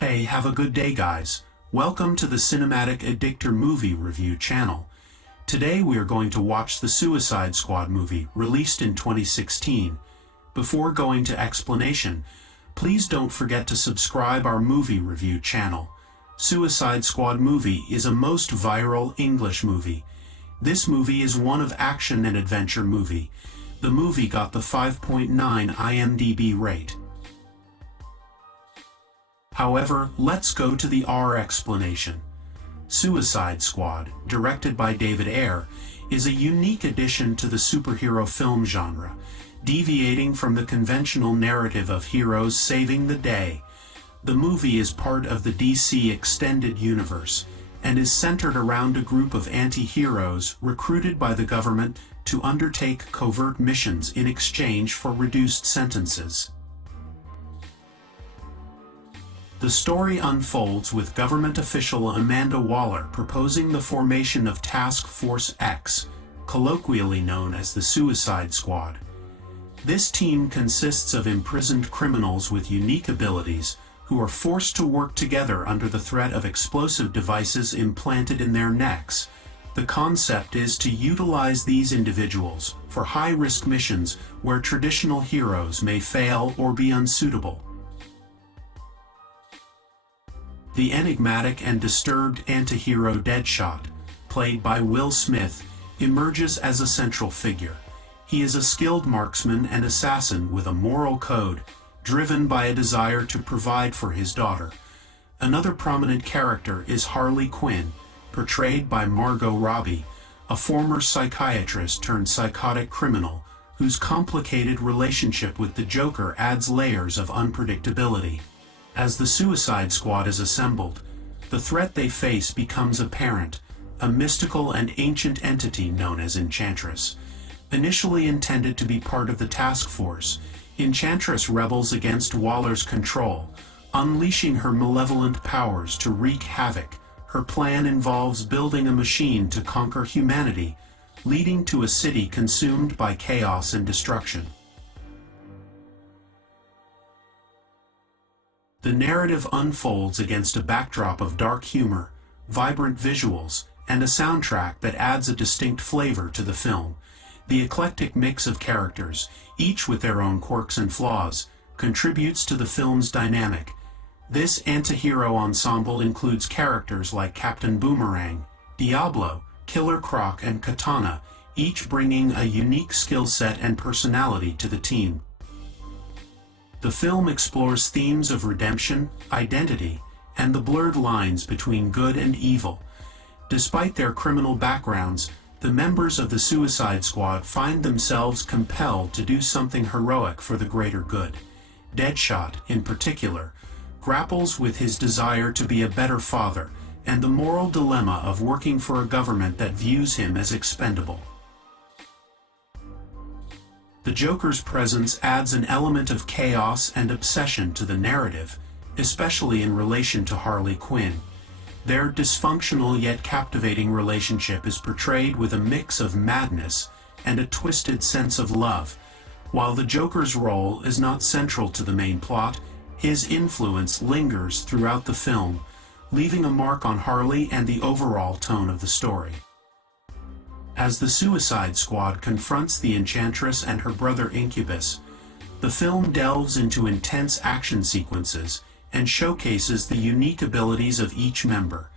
Hey, have a good day, guys. Welcome to the Cinematic Addictor Movie Review channel. Today we are going to watch the Suicide Squad movie, released in 2016. Before going to explanation, please don't forget to subscribe our movie review channel. Suicide Squad movie is a most viral English movie. This movie is one of action and adventure movie. The movie got the 5.9 IMDb rate. However, let's go to the R explanation. Suicide Squad, directed by David Ayer, is a unique addition to the superhero film genre, deviating from the conventional narrative of heroes saving the day. The movie is part of the DC Extended Universe, and is centered around a group of anti-heroes recruited by the government to undertake covert missions in exchange for reduced sentences. The story unfolds with government official Amanda Waller proposing the formation of Task Force X, colloquially known as the Suicide Squad. This team consists of imprisoned criminals with unique abilities who are forced to work together under the threat of explosive devices implanted in their necks. The concept is to utilize these individuals for high-risk missions where traditional heroes may fail or be unsuitable. The enigmatic and disturbed anti-hero Deadshot, played by Will Smith, emerges as a central figure. He is a skilled marksman and assassin with a moral code, driven by a desire to provide for his daughter. Another prominent character is Harley Quinn, portrayed by Margot Robbie, a former psychiatrist turned psychotic criminal, whose complicated relationship with the Joker adds layers of unpredictability. As the Suicide Squad is assembled, the threat they face becomes apparent, a mystical and ancient entity known as Enchantress. Initially intended to be part of the task force, Enchantress rebels against Waller's control, unleashing her malevolent powers to wreak havoc. Her plan involves building a machine to conquer humanity, leading to a city consumed by chaos and destruction. The narrative unfolds against a backdrop of dark humor, vibrant visuals, and a soundtrack that adds a distinct flavor to the film. The eclectic mix of characters, each with their own quirks and flaws, contributes to the film's dynamic. This anti-hero ensemble includes characters like Captain Boomerang, Diablo, Killer Croc, and Katana, each bringing a unique skill set and personality to the team. The film explores themes of redemption, identity, and the blurred lines between good and evil. Despite their criminal backgrounds, the members of the Suicide Squad find themselves compelled to do something heroic for the greater good. Deadshot, in particular, grapples with his desire to be a better father and the moral dilemma of working for a government that views him as expendable. The Joker's presence adds an element of chaos and obsession to the narrative, especially in relation to Harley Quinn. Their dysfunctional yet captivating relationship is portrayed with a mix of madness and a twisted sense of love. While the Joker's role is not central to the main plot, his influence lingers throughout the film, leaving a mark on Harley and the overall tone of the story. As the Suicide Squad confronts the Enchantress and her brother Incubus, the film delves into intense action sequences and showcases the unique abilities of each member.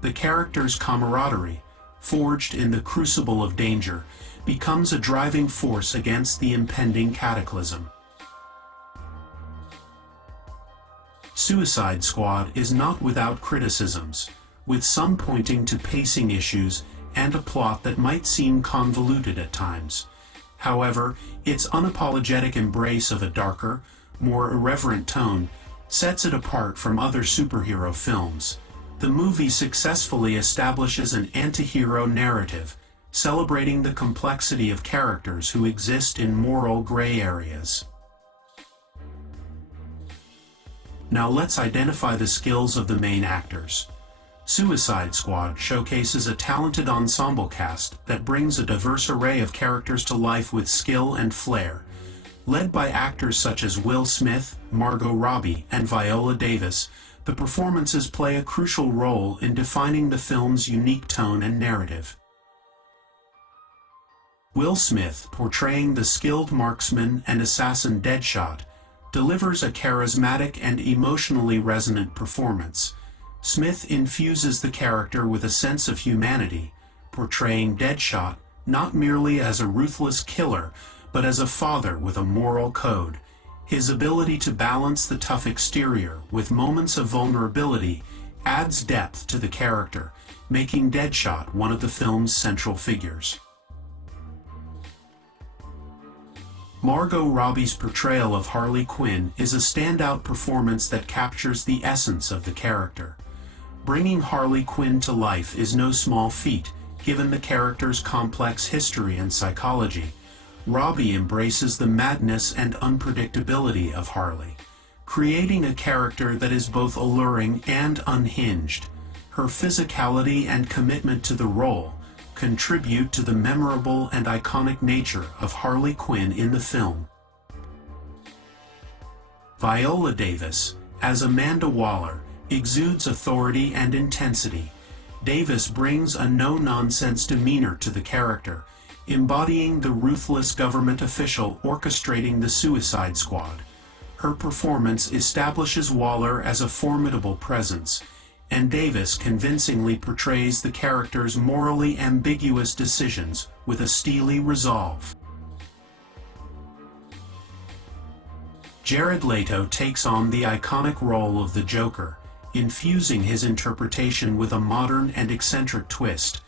The characters' camaraderie, forged in the crucible of danger, becomes a driving force against the impending cataclysm. Suicide Squad is not without criticisms, with some pointing to pacing issues and a plot that might seem convoluted at times. However, its unapologetic embrace of a darker, more irreverent tone sets it apart from other superhero films. The movie successfully establishes an anti-hero narrative, celebrating the complexity of characters who exist in moral gray areas. Now let's identify the skills of the main actors. Suicide Squad showcases a talented ensemble cast that brings a diverse array of characters to life with skill and flair. Led by actors such as Will Smith, Margot Robbie, and Viola Davis, the performances play a crucial role in defining the film's unique tone and narrative. Will Smith, portraying the skilled marksman and assassin Deadshot, delivers a charismatic and emotionally resonant performance. Smith infuses the character with a sense of humanity, portraying Deadshot not merely as a ruthless killer, but as a father with a moral code. His ability to balance the tough exterior with moments of vulnerability adds depth to the character, making Deadshot one of the film's central figures. Margot Robbie's portrayal of Harley Quinn is a standout performance that captures the essence of the character. Bringing Harley Quinn to life is no small feat, given the character's complex history and psychology. Robbie embraces the madness and unpredictability of Harley, creating a character that is both alluring and unhinged. Her physicality and commitment to the role contribute to the memorable and iconic nature of Harley Quinn in the film. Viola Davis, as Amanda Waller, exudes authority and intensity. Davis brings a no-nonsense demeanor to the character, embodying the ruthless government official orchestrating the Suicide Squad. Her performance establishes Waller as a formidable presence, and Davis convincingly portrays the character's morally ambiguous decisions with a steely resolve. Jared Leto takes on the iconic role of the Joker, infusing his interpretation with a modern and eccentric twist.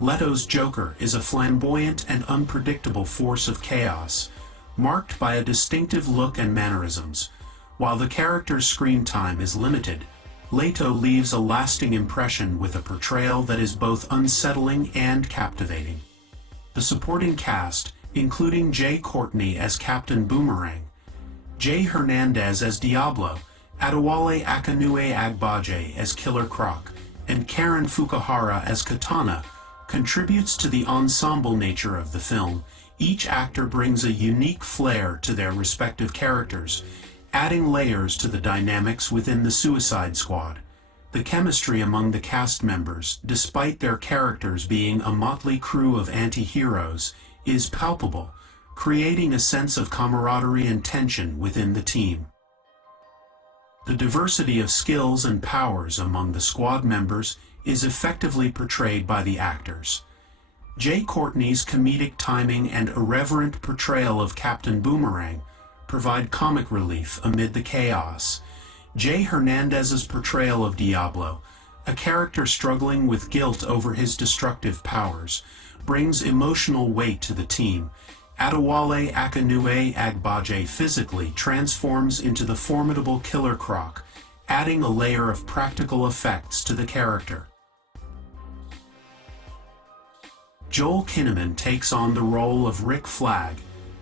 Leto's Joker is a flamboyant and unpredictable force of chaos, marked by a distinctive look and mannerisms. While the character's screen time is limited, Leto leaves a lasting impression with a portrayal that is both unsettling and captivating. The supporting cast, including Jai Courtney as Captain Boomerang, Jay Hernandez as Diablo, Adewale Akinnuoye-Agbaje as Killer Croc, and Karen Fukuhara as Katana, contributes to the ensemble nature of the film. Each actor brings a unique flair to their respective characters, adding layers to the dynamics within the Suicide Squad. The chemistry among the cast members, despite their characters being a motley crew of anti-heroes, is palpable, creating a sense of camaraderie and tension within the team. The diversity of skills and powers among the squad members is effectively portrayed by the actors. Jai Courtney's comedic timing and irreverent portrayal of Captain Boomerang provide comic relief amid the chaos. Jay Hernandez's portrayal of Diablo, a character struggling with guilt over his destructive powers, brings emotional weight to the team. Adewale Akinnuoye-Agbaje physically transforms into the formidable Killer Croc, adding a layer of practical effects to the character. Joel Kinnaman takes on the role of Rick Flag,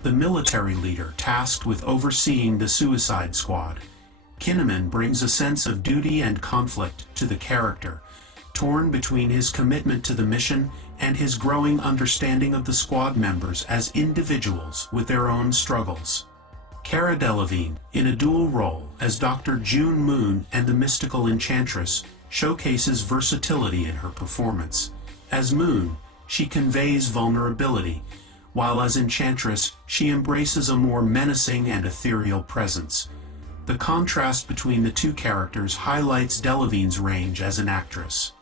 the military leader tasked with overseeing the Suicide Squad. Kinnaman brings a sense of duty and conflict to the character, torn between his commitment to the mission and his growing understanding of the squad members as individuals with their own struggles. Cara Delevingne, in a dual role as Dr. June Moon and the mystical Enchantress, showcases versatility in her performance. As Moon, she conveys vulnerability, while as Enchantress, she embraces a more menacing and ethereal presence. The contrast between the two characters highlights Delevingne's range as an actress.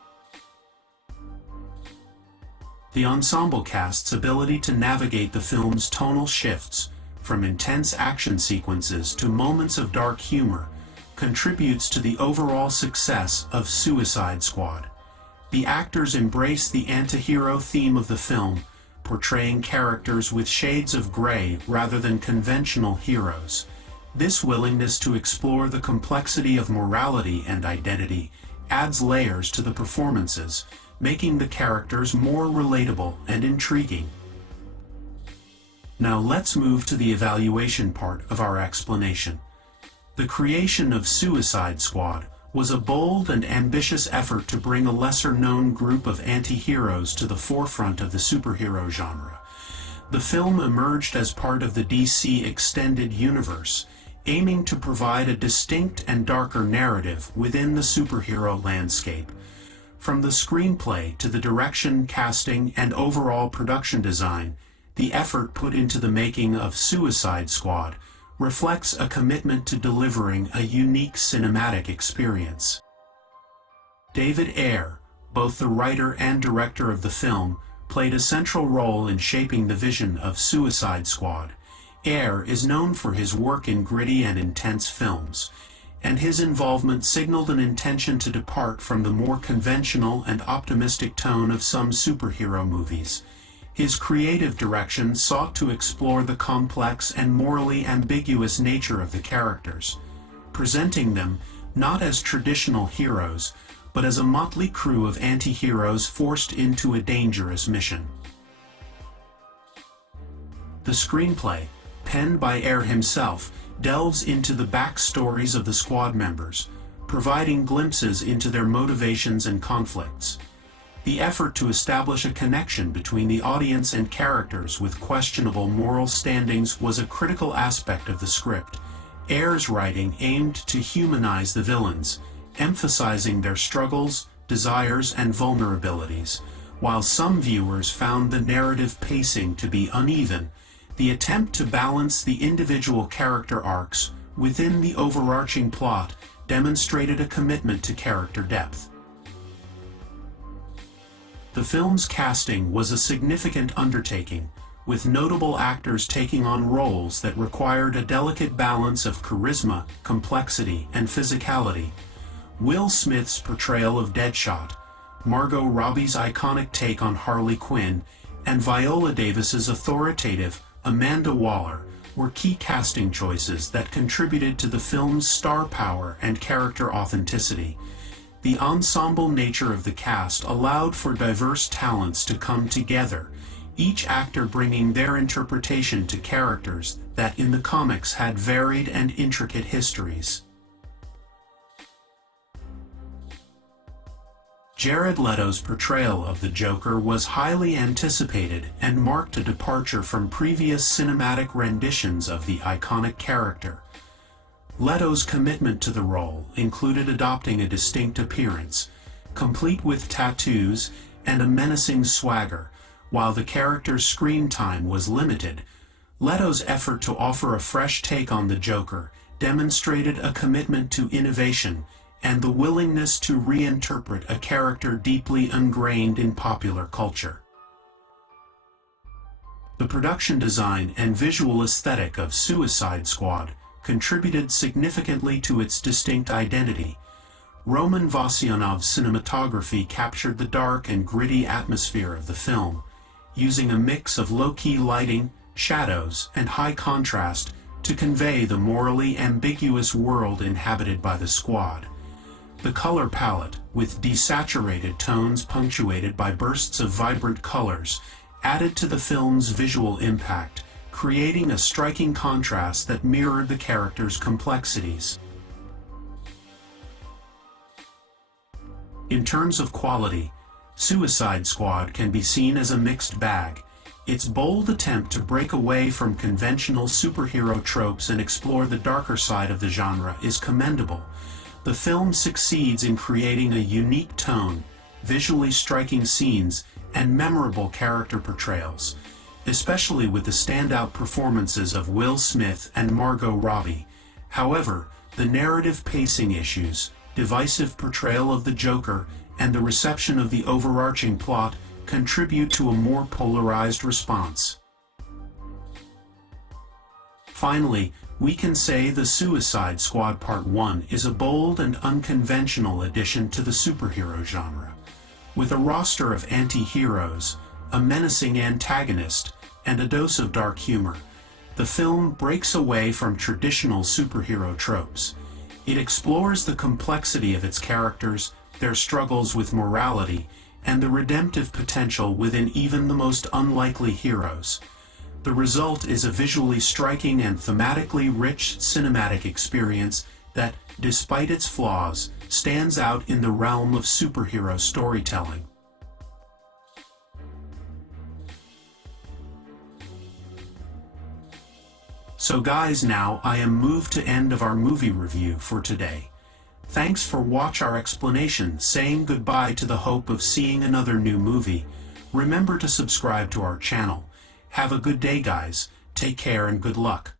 The ensemble cast's ability to navigate the film's tonal shifts, from intense action sequences to moments of dark humor, contributes to the overall success of Suicide Squad. The actors embrace the anti-hero theme of the film, portraying characters with shades of gray rather than conventional heroes. This willingness to explore the complexity of morality and identity adds layers to the performances, making the characters more relatable and intriguing. Now let's move to the evaluation part of our explanation. The creation of Suicide Squad was a bold and ambitious effort to bring a lesser-known group of anti-heroes to the forefront of the superhero genre. The film emerged as part of the DC Extended Universe, aiming to provide a distinct and darker narrative within the superhero landscape. From the screenplay to the direction, casting, and overall production design, the effort put into the making of Suicide Squad reflects a commitment to delivering a unique cinematic experience. David Ayer, both the writer and director of the film, played a central role in shaping the vision of Suicide Squad. Ayer is known for his work in gritty and intense films, and his involvement signaled an intention to depart from the more conventional and optimistic tone of some superhero movies. His creative direction sought to explore the complex and morally ambiguous nature of the characters, presenting them not as traditional heroes, but as a motley crew of anti-heroes forced into a dangerous mission. The screenplay, penned by Ayer himself, delves into the backstories of the squad members, providing glimpses into their motivations and conflicts. The effort to establish a connection between the audience and characters with questionable moral standings was a critical aspect of the script. Ayer's writing aimed to humanize the villains, emphasizing their struggles, desires, and vulnerabilities. While some viewers found the narrative pacing to be uneven, the attempt to balance the individual character arcs within the overarching plot demonstrated a commitment to character depth. The film's casting was a significant undertaking, with notable actors taking on roles that required a delicate balance of charisma, complexity, and physicality. Will Smith's portrayal of Deadshot, Margot Robbie's iconic take on Harley Quinn, and Viola Davis's authoritative Amanda Waller were key casting choices that contributed to the film's star power and character authenticity. The ensemble nature of the cast allowed for diverse talents to come together, each actor bringing their interpretation to characters that in the comics had varied and intricate histories. Jared Leto's portrayal of the Joker was highly anticipated and marked a departure from previous cinematic renditions of the iconic character. Leto's commitment to the role included adopting a distinct appearance, complete with tattoos and a menacing swagger. While the character's screen time was limited, Leto's effort to offer a fresh take on the Joker demonstrated a commitment to innovation and the willingness to reinterpret a character deeply ingrained in popular culture. The production design and visual aesthetic of Suicide Squad contributed significantly to its distinct identity. Roman Vasyanov's cinematography captured the dark and gritty atmosphere of the film, using a mix of low-key lighting, shadows, and high contrast to convey the morally ambiguous world inhabited by the squad. The color palette, with desaturated tones punctuated by bursts of vibrant colors, added to the film's visual impact, creating a striking contrast that mirrored the characters' complexities. In terms of quality, Suicide Squad can be seen as a mixed bag. Its bold attempt to break away from conventional superhero tropes and explore the darker side of the genre is commendable. The film succeeds in creating a unique tone, visually striking scenes, and memorable character portrayals, especially with the standout performances of Will Smith and Margot Robbie. However, the narrative pacing issues, divisive portrayal of the Joker, and the reception of the overarching plot contribute to a more polarized response. Finally, we can say The Suicide Squad Part 1 is a bold and unconventional addition to the superhero genre. With a roster of anti-heroes, a menacing antagonist, and a dose of dark humor, the film breaks away from traditional superhero tropes. It explores the complexity of its characters, their struggles with morality, and the redemptive potential within even the most unlikely heroes. The result is a visually striking and thematically rich cinematic experience that, despite its flaws, stands out in the realm of superhero storytelling. So guys, now I am moved to end of our movie review for today. Thanks for watch our explanation, saying goodbye to the hope of seeing another new movie. Remember to subscribe to our channel. Have a good day guys, take care and good luck.